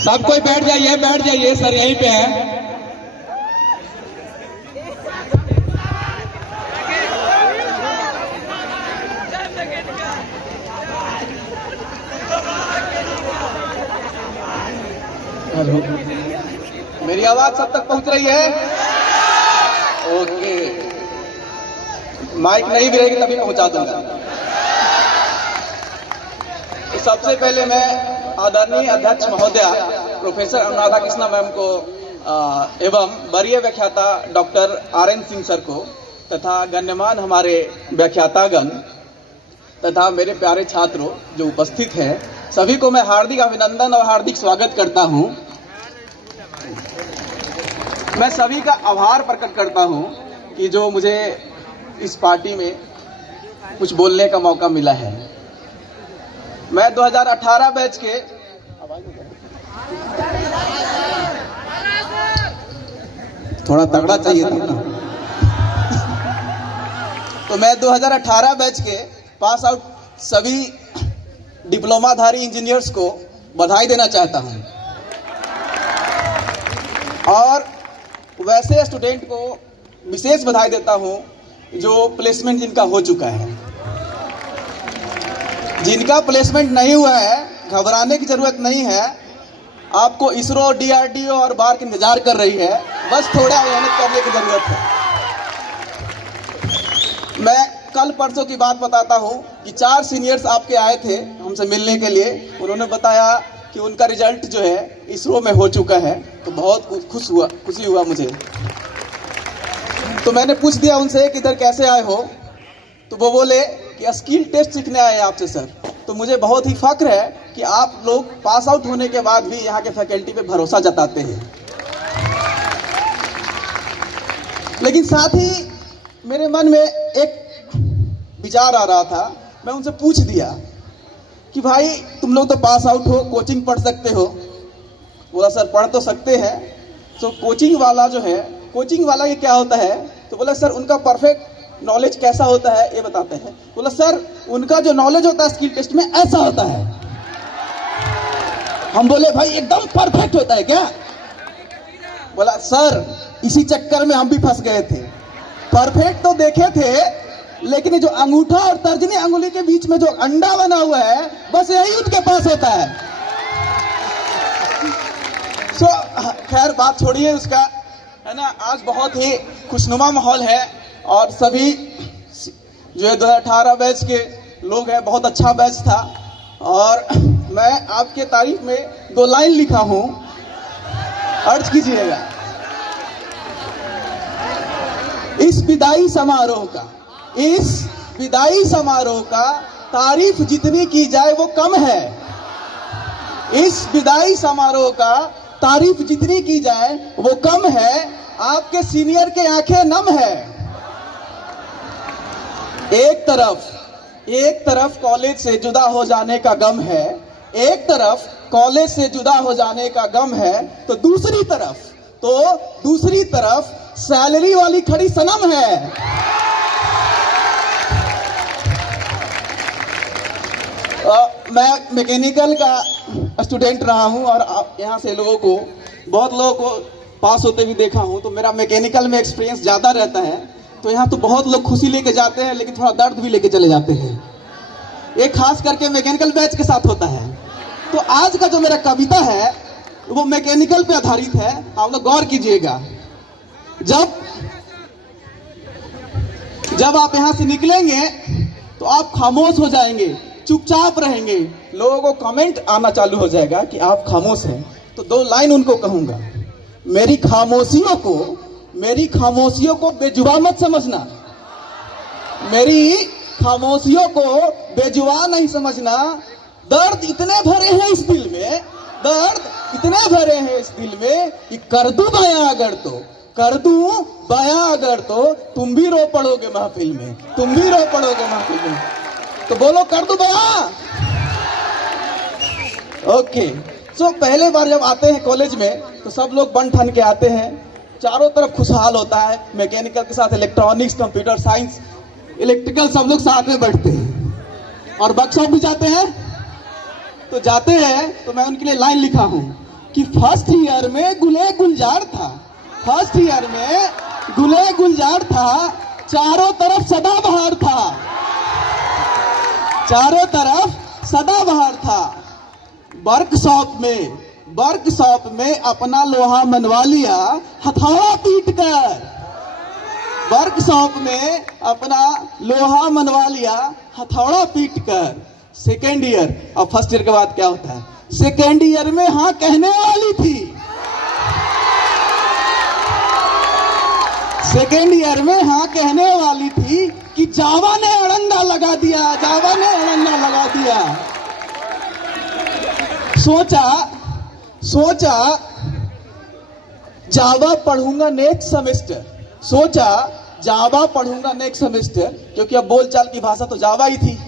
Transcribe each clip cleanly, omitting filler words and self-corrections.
सब कोई बैठ जाइए सर यहीं पे है। मेरी आवाज सब तक पहुंच रही है? ओके, माइक नहीं भी रहेगी तभी पहुंचा दूंगा। तो सबसे पहले मैं आदरणीय अध्यक्ष महोदया प्रोफेसर अनुराधा कृष्णा मैम को एवं वरीय व्याख्याता डॉक्टर RN सिंह सर को तथा गण्यमान हमारे व्याख्यातागण तथा मेरे प्यारे छात्रों जो उपस्थित हैं, सभी को मैं हार्दिक अभिनंदन और हार्दिक स्वागत करता हूं। मैं सभी का आभार प्रकट करता हूं कि जो मुझे इस पार्टी में कुछ बोलने का मौका मिला है। मैं 2018 बैच के थोड़ा तगड़ा चाहिए था ना, तो मैं 2018 बैच के पास आउट सभी डिप्लोमाधारी इंजीनियर्स को बधाई देना चाहता हूं और वैसे स्टूडेंट को विशेष बधाई देता हूं जो प्लेसमेंट जिनका हो चुका है। जिनका प्लेसमेंट नहीं हुआ है घबराने की जरूरत नहीं है। आपको इसरो, DRDO और बार्क इंतजार कर रही है, बस थोड़ा मेहनत करने की जरूरत है। मैं कल परसों की बात बताता हूं कि 4 सीनियर्स आपके आए थे हमसे मिलने के लिए। उन्होंने बताया कि उनका रिजल्ट जो है इसरो में हो चुका है, तो बहुत खुशी हुआ मुझे। तो मैंने पूछ दिया उनसे कि इधर कैसे आए हो, तो वो बोले कि स्किल टेस्ट सीखने आए आपसे सर। तो मुझे बहुत ही फक्र है कि आप लोग पास आउट होने के बाद भी यहाँ के फैकल्टी पे भरोसा जताते हैं। लेकिन साथ ही मेरे मन में एक विचार आ रहा था। मैं उनसे पूछ दिया कि भाई तुम लोग तो पास आउट हो, कोचिंग पढ़ सकते हो। बोला सर पढ़ तो सकते हैं। तो कोचिंग वाला जो है, कोचिंग वाला ये क्या होता है? तो बोला सर उनका परफेक्ट नॉलेज कैसा होता है ये बताते हैं। बोला सर उनका जो नॉलेज होता है स्किल टेस्ट में ऐसा होता है। हम बोले भाई एकदम परफेक्ट होता है क्या? बोला सर इसी चक्कर में हम भी फंस गए थे। परफेक्ट तो देखे थे, लेकिन जो अंगूठा और तर्जनी अंगुली के बीच में जो अंडा बना हुआ है, बस यही उनके पास होता है। सो खैर बात छोड़िए उसका, है ना। आज बहुत ही खुशनुमा माहौल है और सभी जो है 2018 बैच के लोग हैं, बहुत अच्छा बैच था। और मैं आपके तारीफ में 2 लाइन लिखा हूं, अर्ज कीजिएगा। इस विदाई समारोह का तारीफ जितनी की जाए वो कम है। इस विदाई समारोह का तारीफ जितनी की जाए वो कम है। आपके सीनियर के आंखें नम है। एक तरफ कॉलेज से जुदा हो जाने का गम है, एक तरफ कॉलेज से जुदा हो जाने का गम है, तो दूसरी तरफ सैलरी वाली खड़ी सनम है। मैं मैकेनिकल का स्टूडेंट रहा हूं और यहाँ से बहुत लोगों को पास होते भी देखा हूं, तो मेरा मैकेनिकल में एक्सपीरियंस ज़्यादा रहता है। तो यहाँ तो बहुत लोग खुशी लेके जाते हैं, लेकिन थोड़ा दर्द भी लेके चले जाते हैं। ये खास करके मैकेनिकल बैच के साथ होता है। तो आज का जो मेरा कविता है वो मैकेनिकल पे आधारित है। आप लोग गौर कीजिएगा। जब आप यहाँ से निकलेंगे तो आप खामोश हो जाएंगे, चुपचाप रहेंगे। लोगों को कमेंट आना चालू हो जाएगा कि आप खामोश हैं। तो 2 लाइन उनको कहूंगा। मेरी खामोशियों को बेजुबान मत समझना। मेरी खामोशियों को बेजुबान नहीं समझना। दर्द इतने भरे हैं इस दिल में कि कर दूं बयां अगर तो तुम भी रो पड़ोगे महफिल में। तो बोलो कर दूं बयां। ओके। सो पहले बार जब आते हैं कॉलेज में तो सब लोग बन ठन के आते हैं, चारों तरफ खुशहाल होता है। मैकेनिकल के साथ इलेक्ट्रॉनिक्स, कंप्यूटर साइंस, इलेक्ट्रिकल सब लोग साथ में बैठते हैं और वर्कशॉप भी जाते हैं। तो मैं उनके लिए लाइन लिखा हूं। कि फर्स्ट ईयर में गुले गुलजार था, फर्स्ट ईयर में गुले गुलजार था, चारों तरफ सदाबहार था, चारों तरफ सदाबहार था। वर्कशॉप में अपना लोहा मनवा लिया हथौड़ा पीट कर, वर्कशॉप में अपना लोहा मनवा लिया हथौड़ा पीट कर। सेकेंड ईयर, अब फर्स्ट ईयर के बाद क्या होता है, सेकेंड ईयर में हाँ कहने वाली थी, सेकेंड ईयर में हाँ कहने वाली थी कि जावा ने अड़ंगा लगा दिया, जावा ने अड़ंगा लगा दिया। सोचा जावा पढ़ूंगा नेक्स्ट सेमेस्टर, सोचा जावा पढ़ूंगा नेक्स्ट सेमेस्टर, क्योंकि अब बोलचाल की भाषा तो जावा ही थी।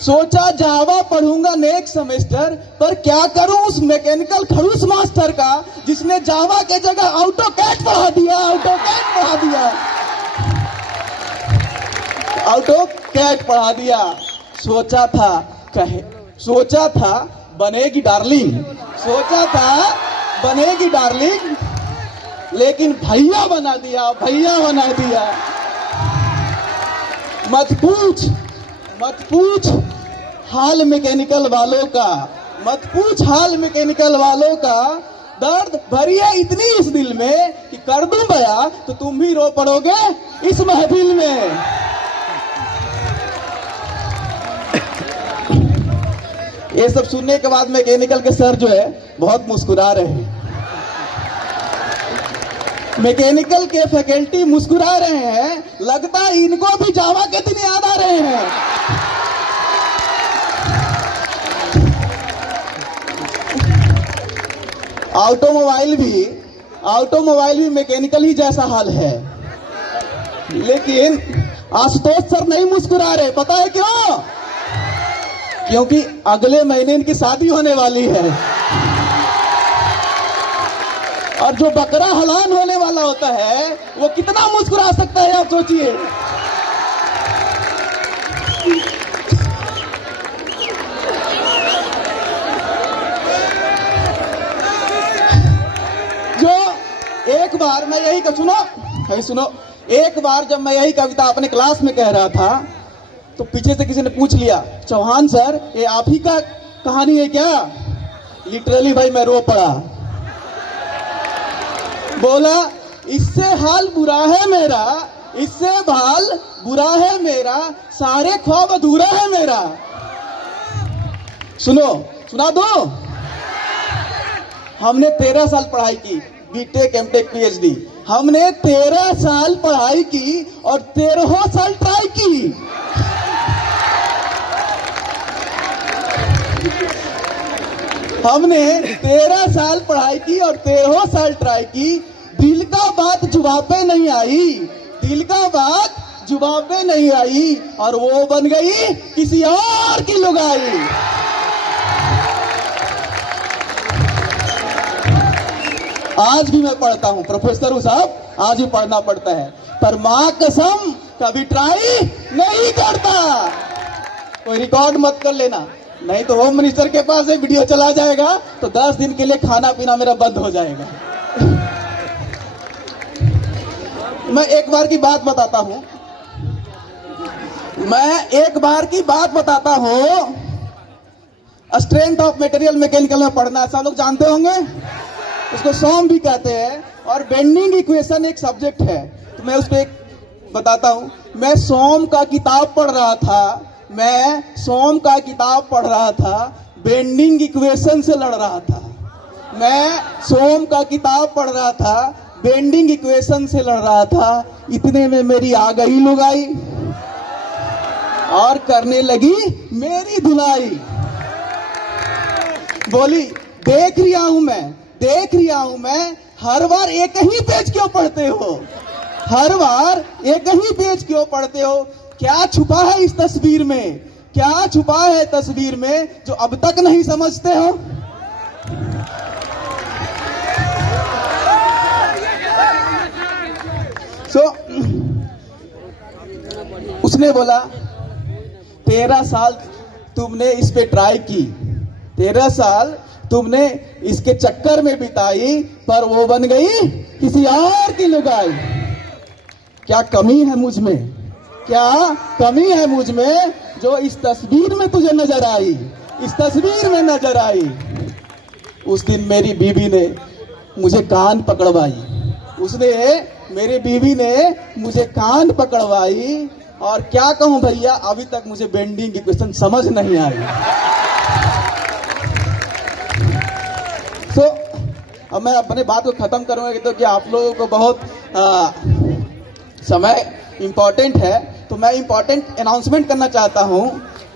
सोचा जावा पढ़ूंगा नेक्स्ट सेमेस्टर, पर क्या करूं उस मैकेनिकल खड़ूस मास्टर का जिसने जावा के जगह ऑटोकैड पढ़ा दिया, ऑटोकैड पढ़ा दिया, ऑटोकैड पढ़ा दिया। सोचा था बनेगी डार्लिंग, सोचा था बनेगी डार्लिंग, लेकिन भैया बना दिया, भैया बना दिया। मत पूछ हाल मैकेनिकल वालों का, मत पूछ हाल मैकेनिकल वालों का। दर्द भरी है इतनी इस दिल में कि कर दूं बया तो तुम भी रो पड़ोगे इस महफिल में। ये सब सुनने के बाद मैकेनिकल के सर जो है बहुत मुस्कुरा रहे हैं, मैकेनिकल के फैकल्टी मुस्कुरा रहे हैं, लगता है इनको भी जावा के दिन याद आ रहे हैं। ऑटोमोबाइल भी मैकेनिकल ही जैसा हाल है, लेकिन आशुतोष सर नहीं मुस्कुरा रहे, पता है क्यों? क्योंकि अगले महीने इनकी शादी होने वाली है, और जो बकरा हलान होने वाला होता है वो कितना मुस्कुरा सकता है, आप सोचिए। जो एक बार मैं यही सुनो, एक बार जब मैं यही कविता अपने क्लास में कह रहा था तो पीछे से किसी ने पूछ लिया, चौहान सर ये आप ही का कहानी है क्या? लिटरली भाई मैं रो पड़ा। बोला इससे हाल बुरा है मेरा, इससे हाल बुरा है मेरा, सारे ख्वाब अधूरा है मेरा। सुना दो। हमने 13 साल पढ़ाई की, बीटेक एमटेक पीएचडी, हमने 13 साल पढ़ाई की और 13 साल ट्राई की। हमने 13 साल पढ़ाई की और 13 साल ट्राई की। दिल का बात जुबान पे नहीं आई, दिल का बात जुबान पे नहीं आई, और वो बन गई किसी और की लुगाई। आज भी मैं पढ़ता हूँ प्रोफेसर साहब, आज भी पढ़ना पड़ता है, पर माँ कसम कभी ट्राई नहीं करता। कोई रिकॉर्ड मत कर लेना, नहीं तो होम मिनिस्टर के पास एक वीडियो चला जाएगा तो 10 दिन के लिए खाना पीना मेरा बंद हो जाएगा। मैं एक बार की बात बताता हूं, स्ट्रेंथ ऑफ मटेरियल मैकेनिकल में पढ़ना सब लोग जानते होंगे, उसको सॉम भी कहते हैं, और बेंडिंग इक्वेशन एक सब्जेक्ट है। तो मैं उसको एक बताता हूं। मैं सॉम का किताब पढ़ रहा था, बेंडिंग इक्वेशन से लड़ रहा था। मैं सोम का किताब पढ़ रहा था, बेंडिंग इक्वेशन से लड़ रहा था। इतने में मेरी आ गई लुगाई और करने लगी मेरी धुलाई। बोली देख रहा हूं मैं, हर बार एक ही पेज क्यों पढ़ते हो, हर बार एक ही पेज क्यों पढ़ते हो? क्या छुपा है इस तस्वीर में, क्या छुपा है तस्वीर में जो अब तक नहीं समझते हो? उसने बोला 13 साल तुमने इस पे ट्राई की, 13 साल तुमने इसके चक्कर में बिताई, पर वो बन गई किसी और की लुगाई। क्या कमी है मुझ में, क्या कमी है मुझ में, जो इस तस्वीर में तुझे नजर आई, इस तस्वीर में नजर आई। उस दिन मेरी बीवी ने मुझे कान पकड़वाई, उसने मेरी बीवी ने मुझे कान पकड़वाई। और क्या कहूं भैया, अभी तक मुझे बेंडिंग की क्वेश्चन समझ नहीं आई। अब मैं अपने बात को खत्म करूंगा तो कि आप लोगों को बहुत समय इंपॉर्टेंट है, तो मैं इंपॉर्टेंट अनाउंसमेंट करना चाहता हूं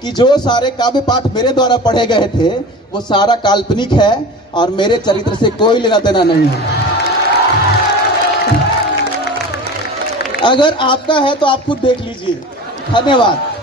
कि जो सारे काव्य पाठ मेरे द्वारा पढ़े गए थे वो सारा काल्पनिक है और मेरे चरित्र से कोई लेना देना नहीं है। अगर आपका है तो आप खुद देख लीजिए। धन्यवाद।